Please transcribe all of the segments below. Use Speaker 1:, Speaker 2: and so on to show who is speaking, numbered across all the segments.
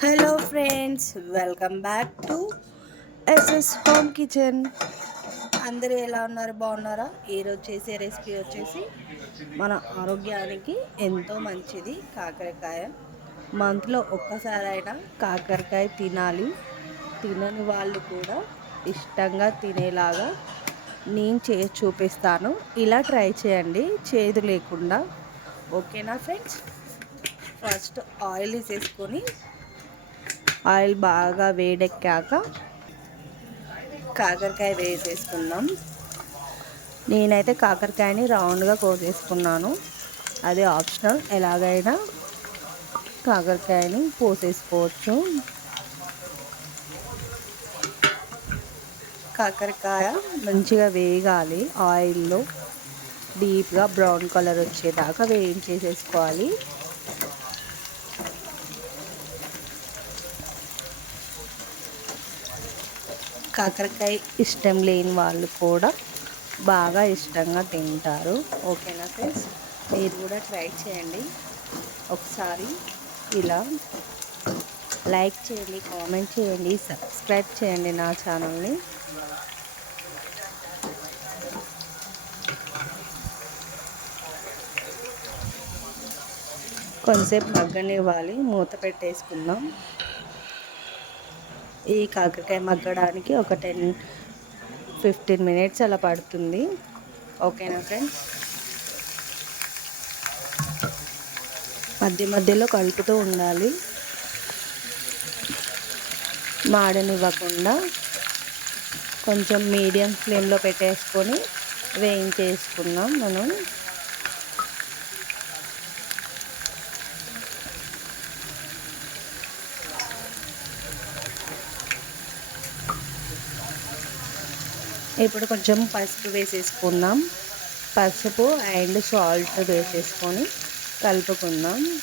Speaker 1: Hello friends welcome back to SS home kitchen అందరూ ఎలా ఉన్నారు? బాగున్నారా? ఈరోజు చేసే రెసిపీ వచ్చేసి మన ఆరోగ్యానికి ఎంతో మంచిది కాకరకాయ. మంత్లో ఒక్కసారైనా కాకరకాయ తినాలి. తినని వాళ్ళు కూడా ఇష్టంగా తినేలాగా నేను చేసి చూపిస్తాను. ఇలా ట్రై చేయండి. చేదు లేకుండా. ఓకేనా ఫ్రెండ్స్ ఫస్ట్ ఆయిల్ వేసేసుకొని ఆయిల్ బాగా వేడెక్కాక కాకరకాయ వేసేసుకుందాం. నేనైతే కాకరకాయని రౌండ్గా కోసేసుకున్నాను. అది ఆప్షనల్. ఎలాగైనా కాకరకాయని పోసేసుకోవచ్చు. కాకరకాయ మంచిగా వేగాలి. ఆయిల్లో డీప్గా బ్రౌన్ కలర్ వచ్చేదాకా వేయించేసేసుకోవాలి. కాకరకాయ ఇష్టం లేని వాళ్ళు కూడా బాగా ఇష్టంగా తింటారు. ఓకేనా ఫ్రెండ్స్? మీరు కూడా ట్రై చేయండి. ఒకసారి ఇలా లైక్ చేయండి కామెంట్ చేయండి సబ్స్క్రైబ్ చేయండి నా ఛానల్ని. కొంతసేపు మగ్గనివ్వాలి మూత పెట్టేసుకుందాం. ఈ కాకరకాయ మగ్గడానికి ఒక టెన్ ఫిఫ్టీన్ మినిట్స్ అలా పడుతుంది. ఓకేనా ఫ్రెండ్స్? మధ్య మధ్యలో కలుపుతూ ఉండాలి. మాడనివ్వకుండా కొంచెం మీడియం ఫ్లేమ్లో పెట్టేసుకొని వేయించేసుకుందాం మనం. ఇప్పుడు కొంచెం పసుపు వేసేసుకుందాం. పసుపు అండ్ సాల్ట్ వేసేసుకొని కలుపుకుందాం.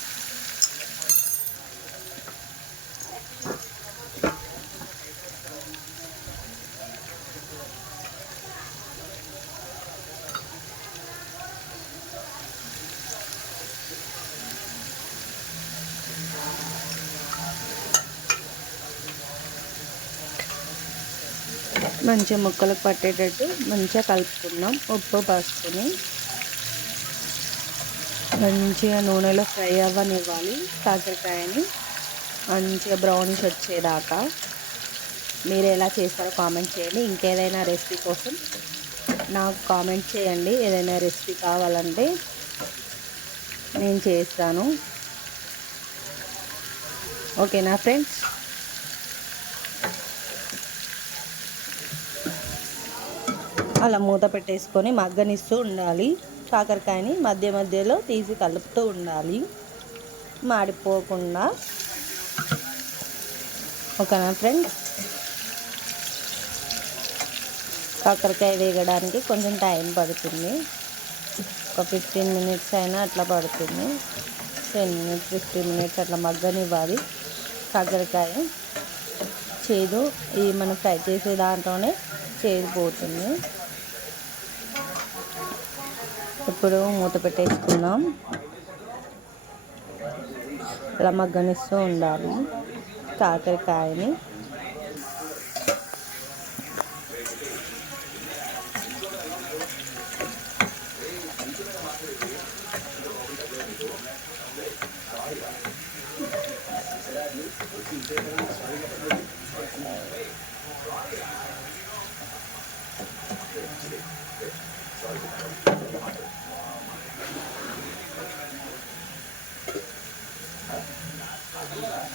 Speaker 1: మంచిగా ముక్కలకు పట్టేటట్టు మంచిగా కలుపుకుందాం. ఉప్పు పసుపుని. మంచిగా నూనెలో ఫ్రై అవ్వనివ్వాలి. కాకరకాయని మంచిగా బ్రౌనిష్ వచ్చేదాకా. మీరు ఎలా చేస్తారో కామెంట్ చేయండి. ఇంకేదైనా రెసిపీ కోసం నాకు కామెంట్ చేయండి. ఏదైనా రెసిపీ కావాలంటే నేను చేస్తాను. ఓకేనా ఫ్రెండ్స్? అలా మూత పెట్టేసుకొని మగ్గనిస్తూ ఉండాలి. కాకరకాయని మధ్య మధ్యలో తీసి కలుపుతూ ఉండాలి. మాడిపోకుండా ఓకేనా ఫ్రెండ్ కాకరకాయ వేగడానికి కొంచెం టైం పడుతుంది. ఒక ఫిఫ్టీన్ మినిట్స్ అయినా అట్లా పడుతుంది. టెన్ మినిట్స్ ఫిఫ్టీన్ మినిట్స్ అట్లా మగ్గనివ్వాలి. కాకరకాయ చేదు ఈ మనం ఫ్రై చేసే దాంట్లోనే చేదు పోతుంది ఇప్పుడు మూత పెట్టేసుకుందాం. ఇలా మగ్గనిస్తూ ఉండాలి. కాకరకాయని.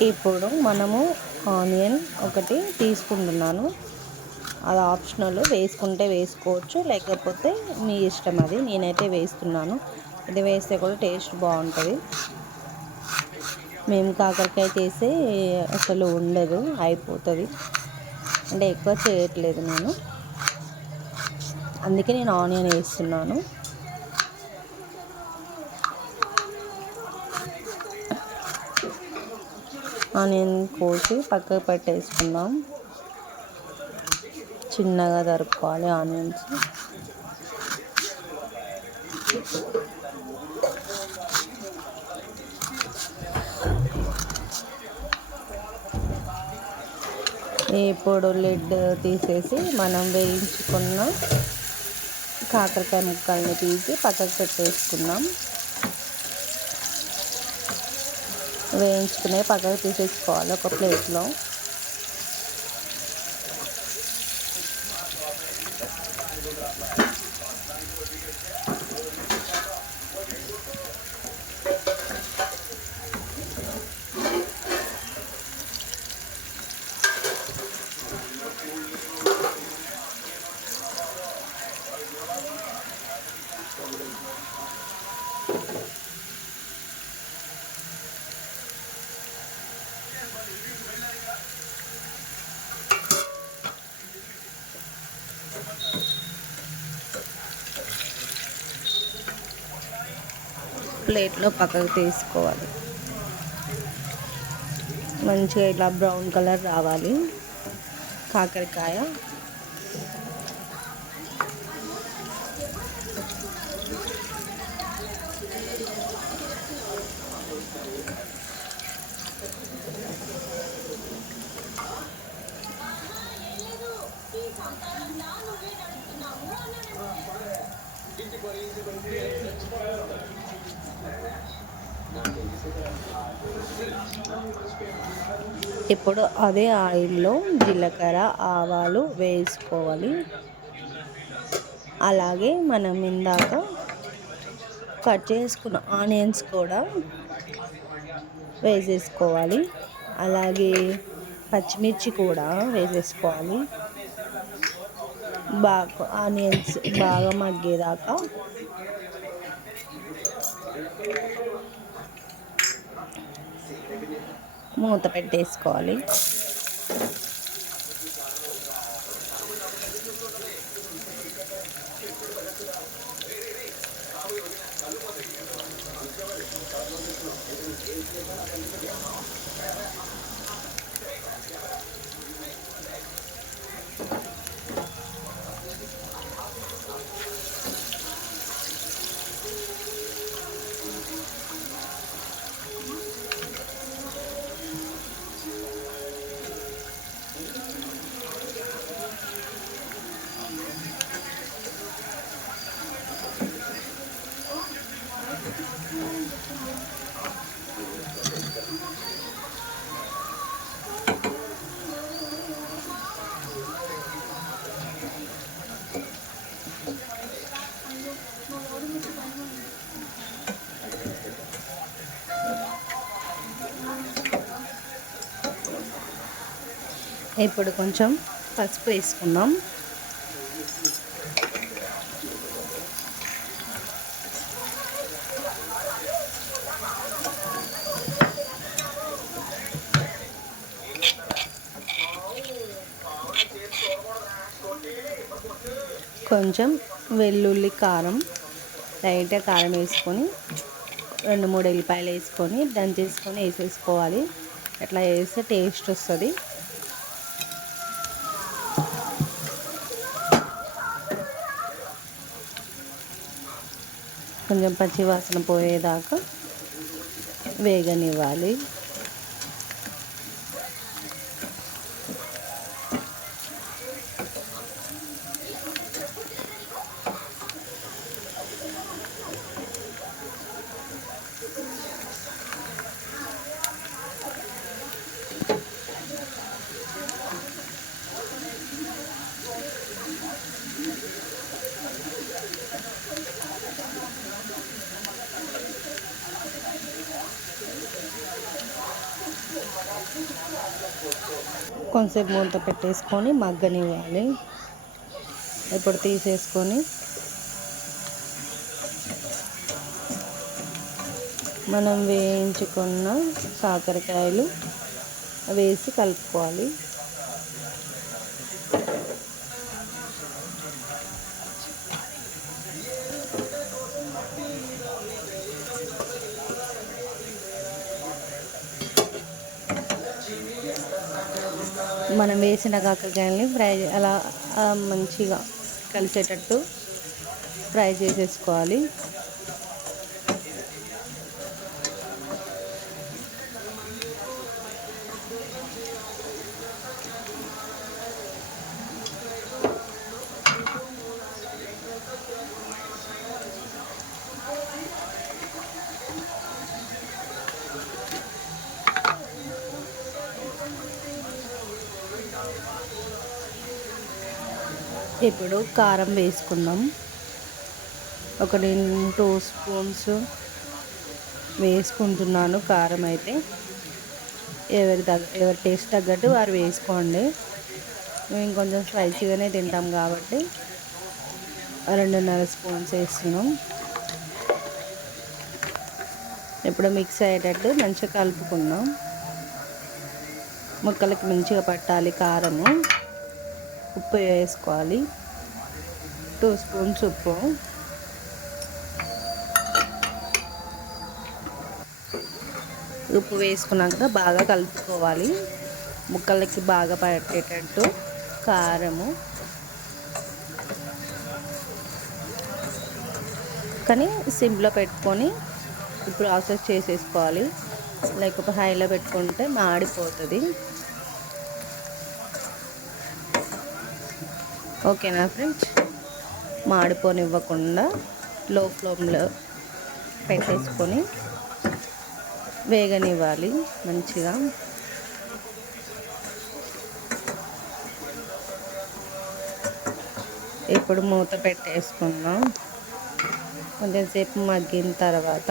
Speaker 1: ఇప్పుడు మనము ఆనియన్ ఒకటి తీసుకుంటున్నాను. అది ఆప్షనల్ వేసుకుంటే వేసుకోవచ్చు లేకపోతే మీ ఇష్టం అది. నేనైతే వేస్తున్నాను. ఇది వేస్తే కూడా టేస్ట్ బాగుంటుంది. మేము కాకరకాయ చేస్తే అసలు ఉండదు అయిపోతుంది. అంటే ఎక్కువ చేయట్లేదు నేను. అందుకే నేను ఆనియన్ వేస్తున్నాను. ఆనియన్ కోసి పక్కకు పెట్టేసుకుందాం. చిన్నగా తరుపుకోవాలి ఆనియన్స్. ఇప్పుడు లిడ్ తీసేసి మనం వేయించుకున్న కాకరకాయ ముక్కల్ని తీసి పక్కకు పెట్టేసుకున్నాం. వేయించుకునే పక్కకు తీసేసుకోవాలి ఒక ప్లేట్లో. ప్లేట్లో పక్కకు తీసుకోవాలి. మంచిగా ఇలా బ్రౌన్ కలర్ రావాలి. కాకరకాయ. ఇప్పుడు అదే ఆయిల్లో జీలకర్ర ఆవాలు వేసుకోవాలి. అలాగే మనం ఇందాక కట్ చేసుకున్న ఆనియన్స్ కూడా వేసేసుకోవాలి. అలాగే పచ్చిమిర్చి కూడా వేసేసుకోవాలి. బాగా ఆనియన్స్ బాగా మగ్గేదాకా మూత పెట్టేసుకోవాలి. ఇప్పుడు కొంచెం పసుపు వేసుకుందాం. కొంచెం వెల్లుల్లి కారం లైట్గా కారం వేసుకొని రెండు మూడు ఎల్లిపాయలు వేసుకొని దంచేసుకొని వేసేసుకోవాలి. అట్లా వేస్తే టేస్ట్ వస్తుంది. కొంచెం పచ్చివాసన పోయేదాకా వేగనివ్వాలి. కొంచెంసేపు మూత పెట్టేసుకొని మగ్గనివ్వాలి. ఇప్పుడు తీసేసుకొని మనం వేయించుకున్న కాకరకాయలు వేసి కలుపుకోవాలి. మనం వేసిన కాకరకాయలని ఫ్రై అలా మంచిగా కలిసేటట్టు ఫ్రై చేసేసుకోవాలి. ఇప్పుడు కారం వేసుకుందాం. ఒక నేను టూ స్పూన్స్ వేసుకుంటున్నాను కారం అయితే. ఎవరి తగ్గ ఎవరి టేస్ట్ తగ్గట్టు వారు వేసుకోండి. మేము కొంచెం స్పైసీగానే తింటాం కాబట్టి రెండున్నర స్పూన్స్ వేస్తున్నాం. ఇప్పుడు మిక్స్ అయ్యేటట్టు మంచిగా కలుపుకుందాం. ముక్కలకి మంచిగా పట్టాలి కారము. ఉప్పు వేసుకోవాలి. టూ స్పూన్స్ ఉప్పు. ఉప్పు వేసుకున్నాక బాగా కలుపుకోవాలి. ముక్కలకి బాగా పట్టేటట్టు కారము. కానీ సిమ్లో పెట్టుకొని ప్రాసెస్ చేసేసుకోవాలి. లేకపోతే హైలో పెట్టుకుంటే మాడిపోతుంది. ఓకేనా ఫ్రెండ్స్? మాడిపోనివ్వకుండా లో ఫ్లేమ్లో పెట్టేసుకొని వేగనివ్వాలి మంచిగా. ఇప్పుడు మూత పెట్టేసుకుందాం. కొంచెంసేపు మగ్గిన తర్వాత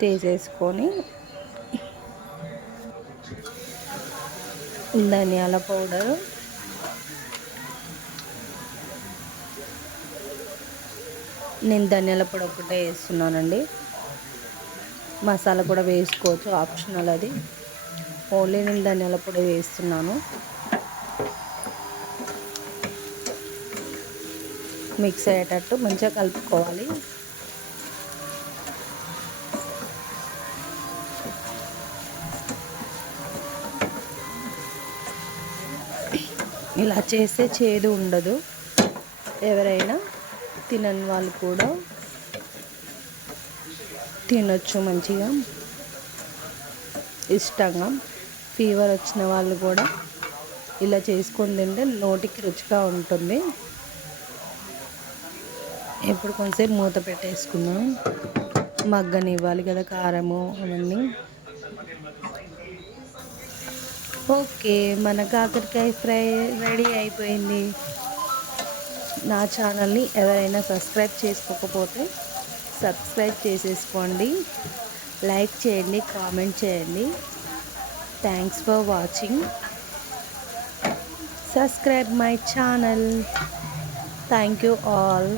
Speaker 1: తీసేసుకొని ధనియాల పౌడర్ నేను ధనియాల పొడి ఒకటే వేస్తున్నానండి. మసాలా కూడా వేసుకోవచ్చు ఆప్షనల్ అది. ఓన్లీ నేను ధనియాల పొడి వేస్తున్నాను. మిక్స్ అయ్యేటట్టు మంచిగా కలుపుకోవాలి. ఇలా చేస్తే చేదు ఉండదు. ఎవరైనా తినని వాళ్ళు కూడా తినొచ్చు మంచిగా. ఇష్టంగా. ఫీవర్ వచ్చిన వాళ్ళు కూడా ఇలా చేసుకొని తింటే నోటికి రుచిగా ఉంటుంది. ఇప్పుడు కొంచెంసేపు మూత పెట్టేసుకుందాం. మగ్గని ఇవ్వాలి కదా కారము అవన్నీ. ఓకే మన కాకరకాయ ఫ్రై రెడీ అయిపోయింది. నా ఛానల్ని ఎవరైనా సబ్స్క్రైబ్ చేసుకోకపోతే సబ్స్క్రైబ్ చేసేసుకోండి. లైక్ చేయండి కామెంట్ చేయండి. Thanks for watching subscribe my channel thank you all